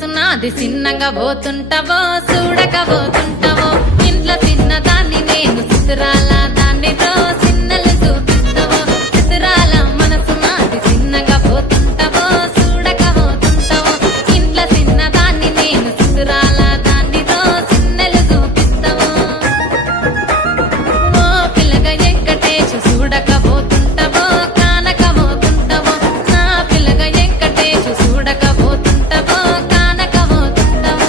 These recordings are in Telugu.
మనసు నాది చిన్నగా పోతుంటావో చూడకపోతుంటావో ఇంట్లో చిన్నదాన్ని నేను చిత్రాల దాన్నితో చిన్నలు చూపిస్తావో చిత్రాల మనసు నాది చిన్నగా పోతుంటావో చూడకపోతుంటావో ఇంట్లో చిన్నదాన్ని నేను చిత్రాల దాన్నితో చిన్నలు చూపిస్తావో ఓ పిల్లగా వెంకటేశ్ చూడకపోతుంటావో కానకపోతుంటావో నా పిల్లగా వెంకటేశ్ చూడకపోతుంటావో కానకపోతుంటావో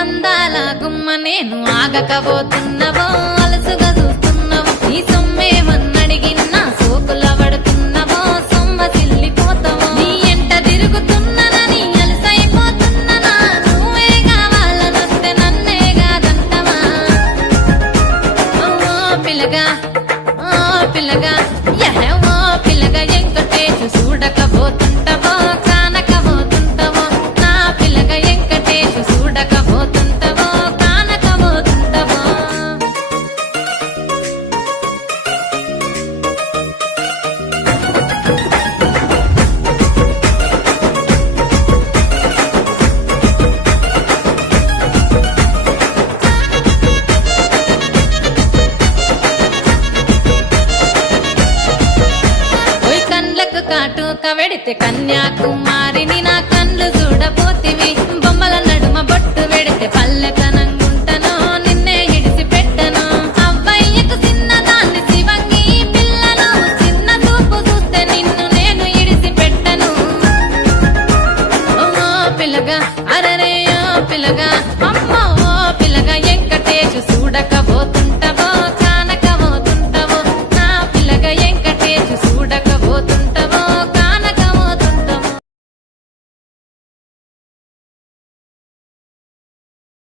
అందాల గుమ్మ నేను ఆగకపోతున్నవో అలసుగా చూస్తున్నవో నీ సొమ్మేమన్నడిగిన్నా సోకుల పడుతున్నవో సొమ్మ సిల్లిపోతావో నీ ఎంట తిరుగుతున్ననని అలసైపోతున్ననా నువ్వే కావాలనొస్తే నన్నే కాదంటవా ఓ పిల్లగా ఓ పిల్లగా ఓ పిల్లగా వెంకటేశ్ చూడకపోతుంటావో కానకపోతుంటావో నా పిల్లగా వెంకటేశ్ చూడకపోతుంటావో కానకపోతుంటావో ఓయ్ కండ్లకు కాటుక వెడితే కన్యాకుమారిని